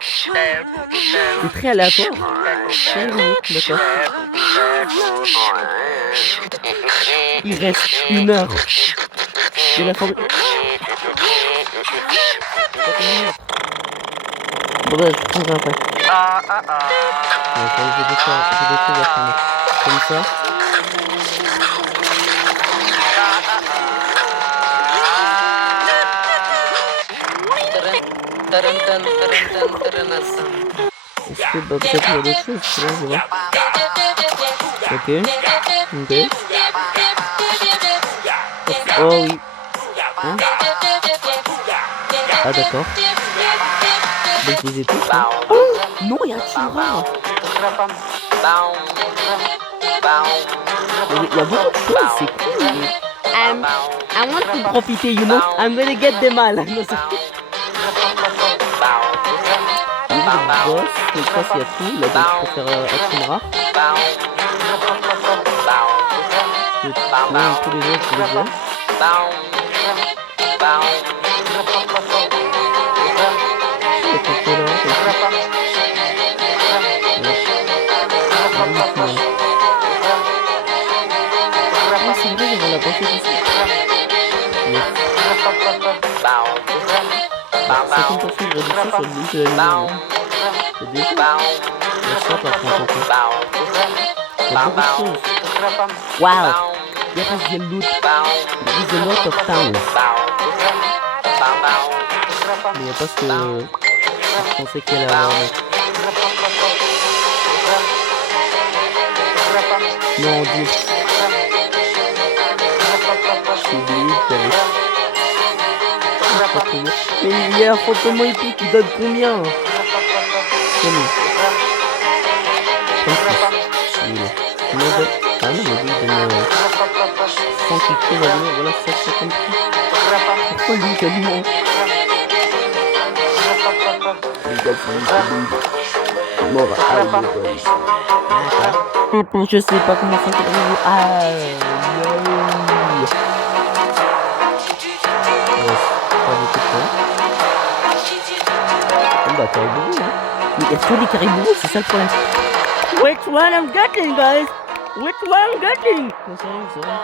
C'est très aléatoire. Très logique, d'accord. Il reste 1 heure de la formule. Bon bah, je prendrai après. Ouais, j'ai d'autres choses à prendre. Comme ça. Est-ce que bah peut-être il y a d'autres choses, je sais pas, je vais voir. Ok. Ok. Oh oui. Hein? Ah d'accord. Donc je les ai tous là. Oh non, il y a un Chimra. Il y a beaucoup de choses, c'est cool. I want to profiter, you know. I'm gonna get them all. No, le boss, donc ça c'est à tout. Là donc je peux faire Hachimura. Tous les autres, je les ai. Ah c'est vrai, on l'a pas fait ici. Yes. 50% de réduction sur le limite de la lumière. C'est déjà. Il y a ça par contre aussi. Il y a beaucoup de choses. Wow! There is the loot. There is a lot of towns. Mais il n'y a pas ce que je pensais qu'il allait avoir. Non, Dieu. J'ai oublié qu'il y avait. Mais il y a un fantôme épique qui donne combien? Combien? 36. Ah non, mais lui il donne 100 quelque chose à lui. Voilà, ça c'est comme ça. Pourquoi lui tellement? Je sais pas comment ça s'appelle. Aïe. Pas beaucoup de temps. Bon bah caribou, hein. Mais il y a tous les caribous, c'est ça le problème. Which one I'm getting, guys? Which one I'm getting? Non, c'est vrai.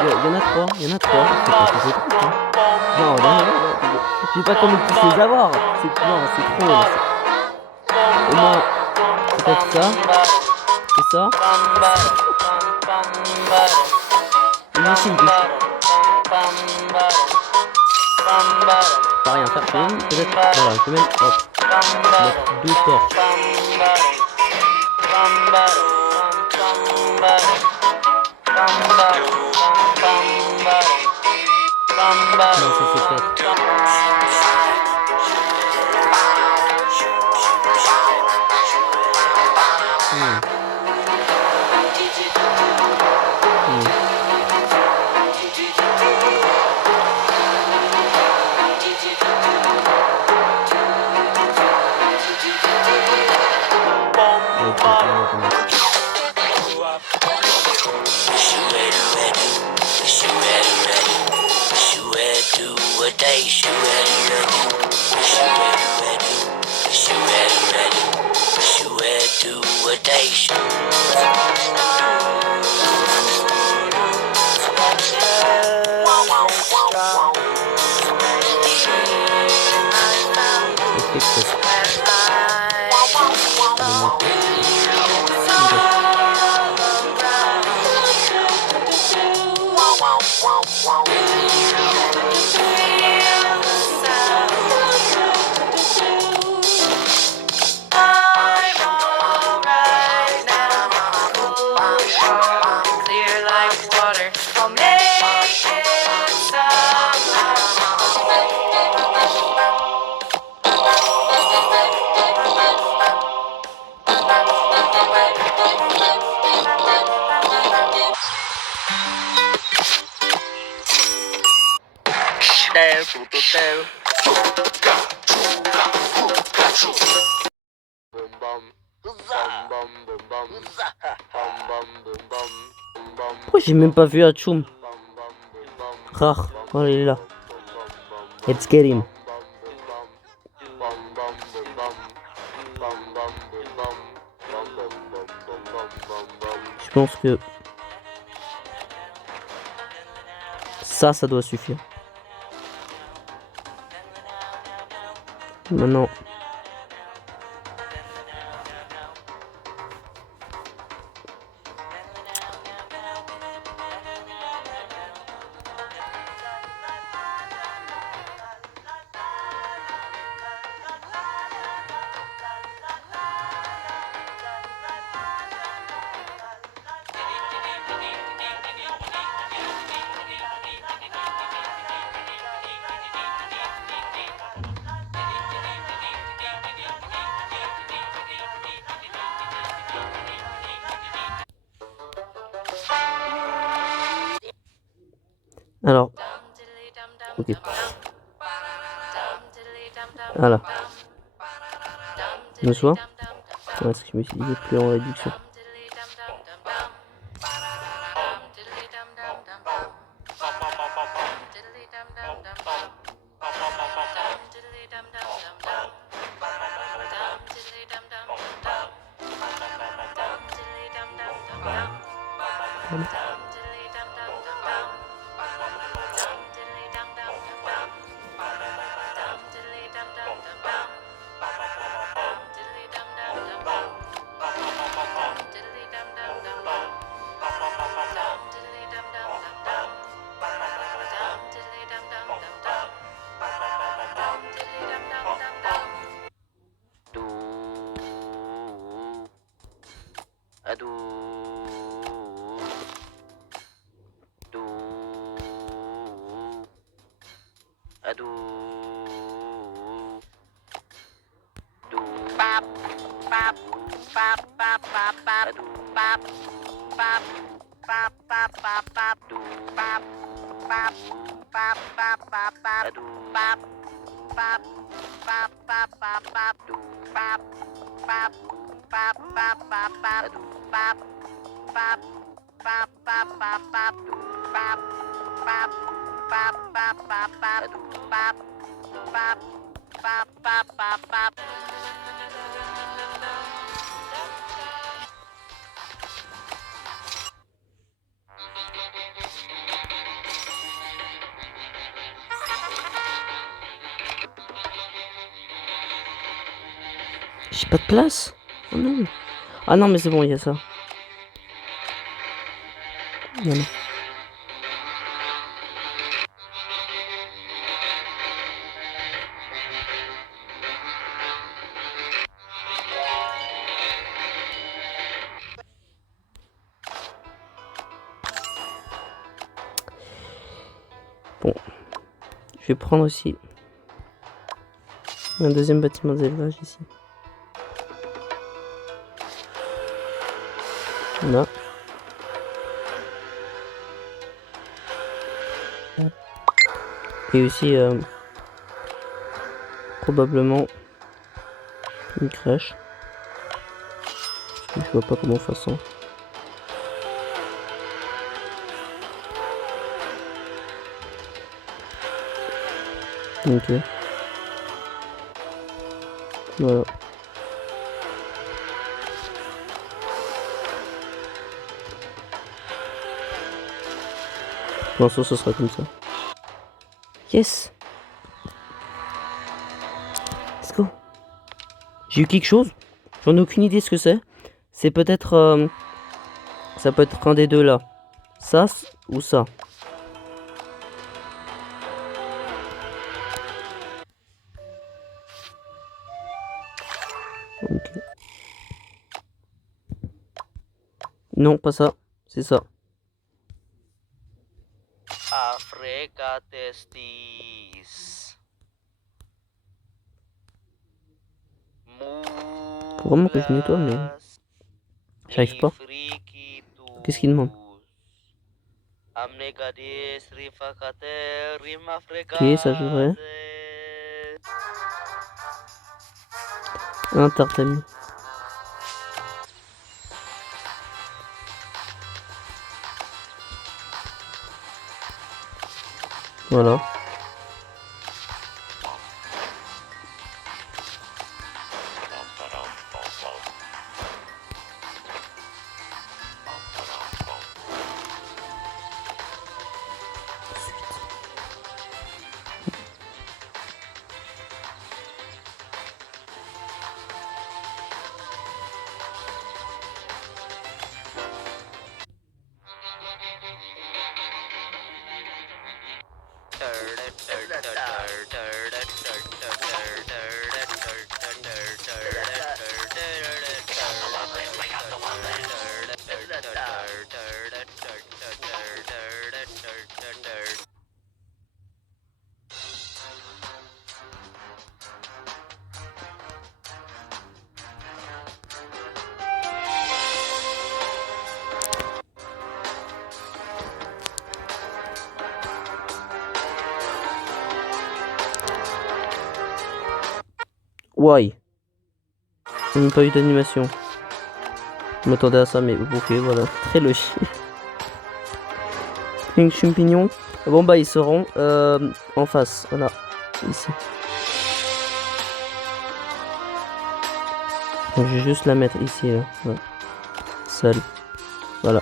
Il y en a 3, il y en a 3. C'est pas tous ces trucs, hein. Non, je sais pas comment tous les avoir. Non, c'est trop. Au moins, peut-être ça. C'est ça. Une machine du. Pas rien faire, peut-être. Voilà, je peux même. Hop. Mettre 2 torches. Non, ça c'est peut-être. Pourquoi j'ai même pas vu Hachoum? Rare, oh il est là. Let's get him. Je pense que ça doit suffire. Maintenant, alors, ok. Voilà. Le soir. Ouais, ce que je me suis dit, plus en réduction. J'ai pas de place. Oh non. Ah non, mais c'est bon, il y a ça. Voilà. Bon. Je vais prendre aussi un deuxième bâtiment d'élevage ici. Là. Et aussi probablement une crèche. Parce que je vois pas comment faire ça. Ok. Voilà. Pour l'instant, ce sera comme ça. Yes. Let's go. J'ai eu quelque chose. J'en ai aucune idée ce que c'est. C'est peut-être... ça peut être un des deux là. Ça ou ça. Ok. Non, pas ça. C'est ça. Africa testis. Faut vraiment que je nettoie, mais j'arrive pas. Qu'est-ce qu'il demande? Ok, ça je verrai. Un tartami. Voilà. Why? Il n'y a pas eu d'animation. Je m'attendais à ça, mais ok, voilà. Très logique. Pink champignon. Bon bah ils seront en face, voilà, ici. Donc, je vais juste la mettre ici, là. Voilà. Seule. Voilà.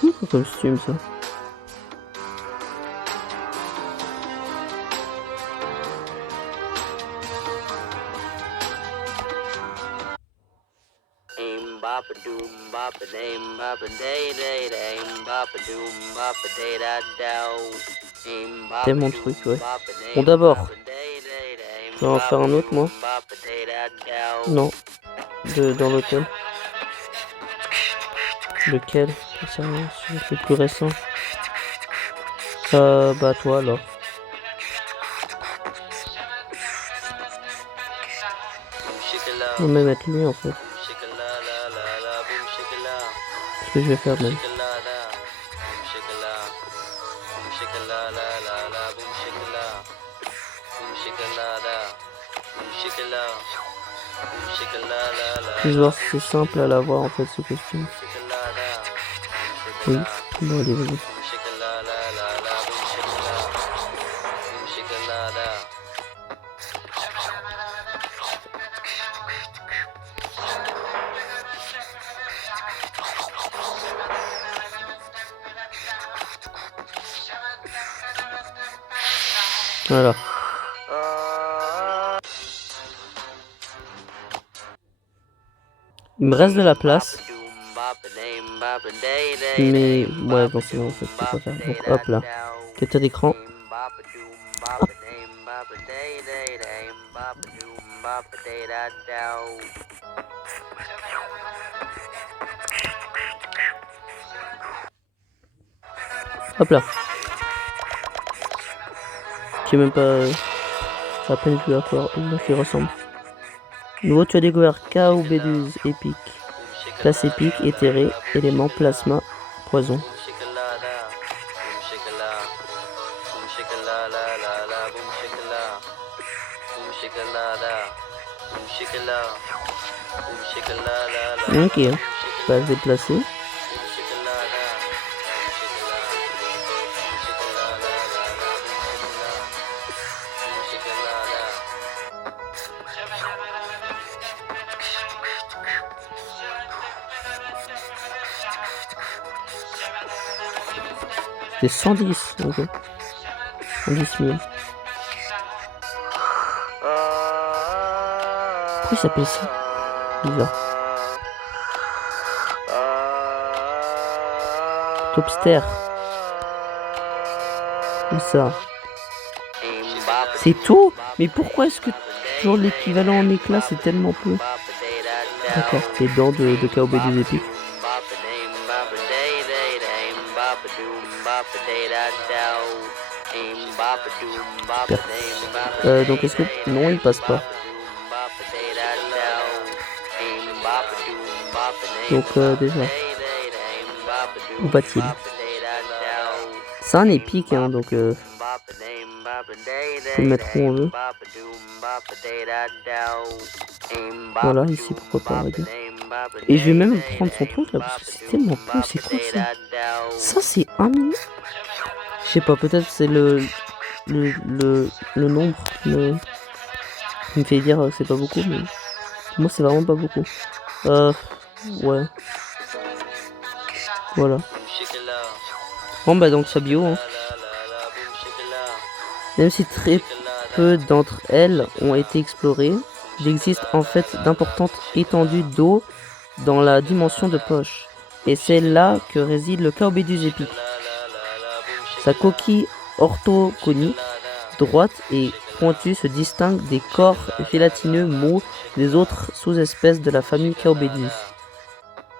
Quel costume ça. Tellement de trucs, ouais. Bon d'abord, je vais en faire un autre moi. Non, dans l'hôtel. Lequel? C'est le plus récent. Bah toi alors. Je vais même mettre lui en fait. Ce que je vais faire même. Je vais voir si c'est simple à l'avoir en fait ce costume. Oui, bon allez vas-y. Voilà. Il me reste de la place. Mais ouais, bon c'est bon en fait, je peux pas faire. Donc hop là. Capture d'écran. Hop là. Je sais même pas. Ça à peine vu à quoi il ressemble. Nouveau, tu as découvert KO-B12 épique. Classe épique, éthéré, élément plasma, poison. Ok, bah, je vais te placer. C'est 110, ok. 110 000. Pourquoi il s'appelle ça? Bizarre. Topster. Où ça? C'est tout? Mais pourquoi est-ce que toujours l'équivalent en éclat c'est tellement peu? D'accord, c'est dents de KOB2 épiques. Donc est-ce que... Non, il passe pas. Donc déjà. Où va-t-il? C'est un épique, hein, donc on peut le mettre où on veut. Voilà, ici, pourquoi pas, on va dire. Et je vais même prendre son truc là, parce que c'est tellement peu, c'est quoi ça? Ça, c'est 1 million. Je sais pas, peut-être c'est le nombre qui me fait dire que c'est pas beaucoup, mais moi c'est vraiment pas beaucoup. Ouais. Voilà. Bon bah donc Sabio, hein. Même si très peu d'entre elles ont été explorées, il existe en fait d'importantes étendues d'eau dans la dimension de poche. Et c'est là que réside le KOB12 épique. Sa coquille orthoconique, droite et pointue se distingue des corps gélatineux mous des autres sous-espèces de la famille KOB12.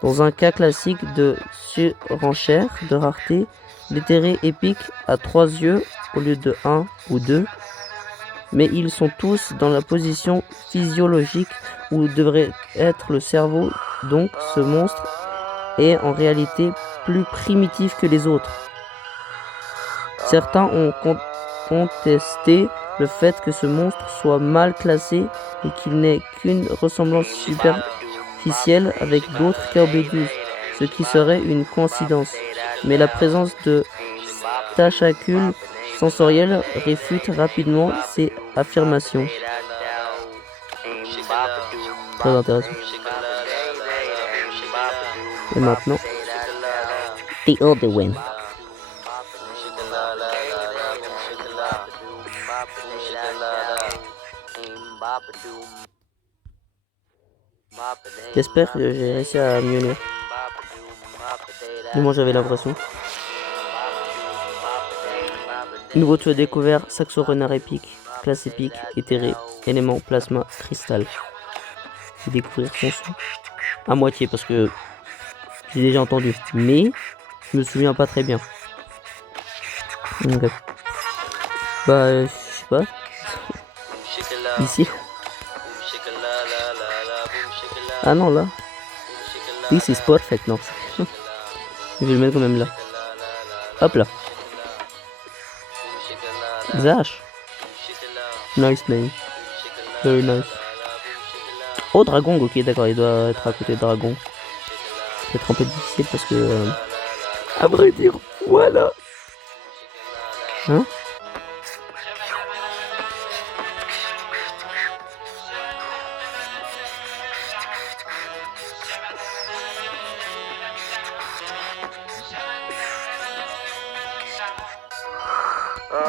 Dans un cas classique de surenchère de rareté, l'éthéré épique a 3 yeux au lieu de 1 ou 2, mais ils sont tous dans la position physiologique où devrait être le cerveau, donc ce monstre est en réalité plus primitif que les autres. Certains ont contesté le fait que ce monstre soit mal classé et qu'il n'ait qu'une ressemblance superficielle avec d'autres Carbedus, ce qui serait une coïncidence. Mais la présence de tentacules sensoriels réfute rapidement ces affirmations. Très intéressant. Et maintenant, The Other One. J'espère que j'ai réussi à mieux lire. Du moins j'avais l'impression. Nouveau tu as découvert Saxo Renard épique, classe épique, éthéré, élément, plasma, cristal. Je vais découvrir son son. À moitié parce que j'ai déjà entendu. Mais je me souviens pas très bien. Okay. Bah je sais pas. Ici. Ah non là. This is perfect, non. Je vais le mettre quand même là. Hop là. Zash. Nice name. Very nice. Oh Dragon, ok d'accord, il doit être à côté de Dragon. C'est peut-être un peu difficile parce que... à vrai dire, voilà. Hein?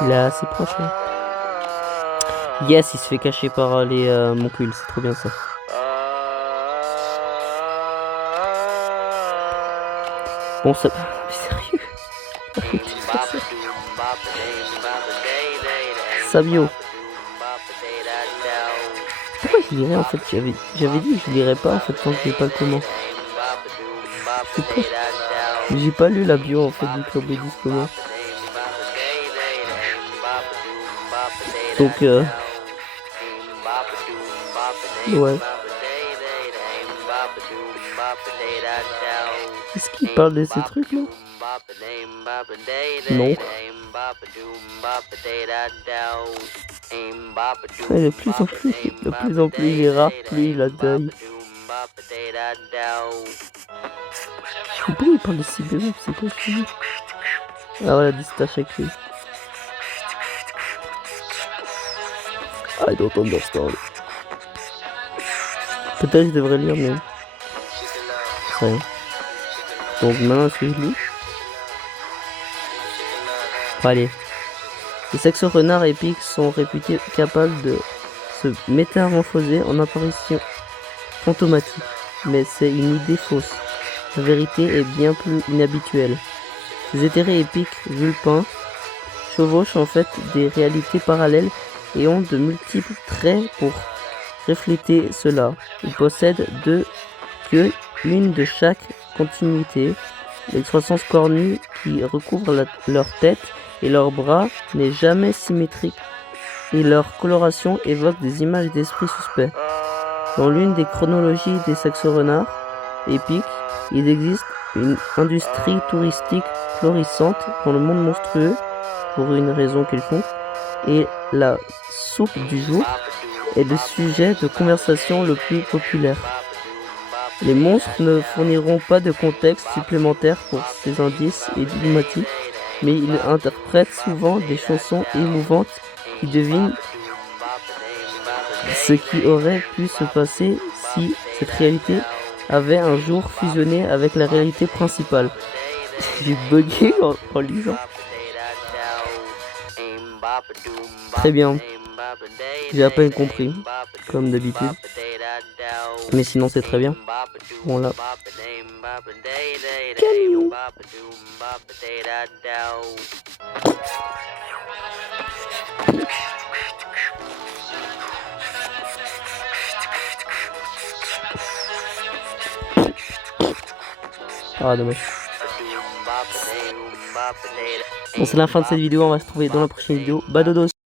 Il est assez proche là. Yes, il se fait cacher par les moncules, c'est trop bien ça. Bon ça... Sérieux? Sabio. Pourquoi je lirais en fait? J'avais dit que je lirais pas en fait tant que j'ai pas le comment. J'ai pas lu la bio en fait du Carbedus comment. Donc ouais. Est-ce qu'il parle de ces trucs là? Non. Ouais, de plus en plus il est rare, plus il a taille. Pourquoi il parle de Sibérie? C'est quoi ce truc? Ah voilà, Distache écrit. I don't understand. Peut-être je devrais lire, mais... Ouais. Donc maintenant, est-ce que je lis? Allez. Les Saxo Renards épiques sont réputés capables de se métamorphoser en apparition fantomatique. Mais c'est une idée fausse. La vérité est bien plus inhabituelle. Ces éthérés épiques vulpins chevauchent en fait des réalités parallèles et ont de multiples traits pour refléter cela. Ils possèdent deux queues, une de chaque continuité. L'excroissance cornue qui recouvre leur tête et leurs bras n'est jamais symétrique et leur coloration évoque des images d'esprits suspects. Dans l'une des chronologies des Saxo Renards épiques, il existe une industrie touristique florissante dans le monde monstrueux pour une raison quelconque, et la soupe du jour est le sujet de conversation le plus populaire. Les monstres ne fourniront pas de contexte supplémentaire pour ces indices énigmatiques, mais ils interprètent souvent des chansons émouvantes qui devinent ce qui aurait pu se passer si cette réalité avait un jour fusionné avec la réalité principale. J'ai bugué en lisant. Très bien. J'ai à peine compris, comme d'habitude. Mais sinon c'est très bien. Bon là. Camion. Ah dommage. Bon c'est la fin de cette vidéo, on va se retrouver dans la prochaine vidéo. Badodos.